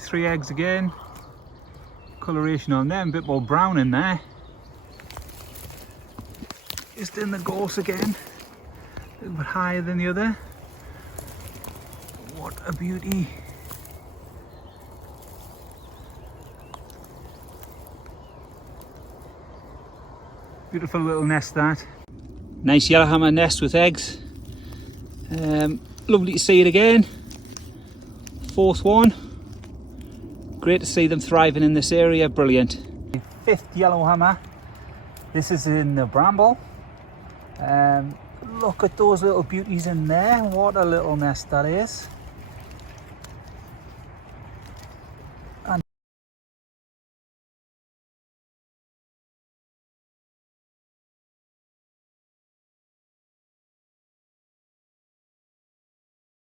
3 eggs again. Coloration on them, a bit more brown in there. Just in the gorse again, a little bit higher than the other. What a beauty. Beautiful little nest that. Nice yellowhammer nest with eggs. Lovely to see it again. 4th one. Great to see them thriving in this area, brilliant. 5th yellowhammer. This is in the bramble. Look at those little beauties in there. What a little nest that is.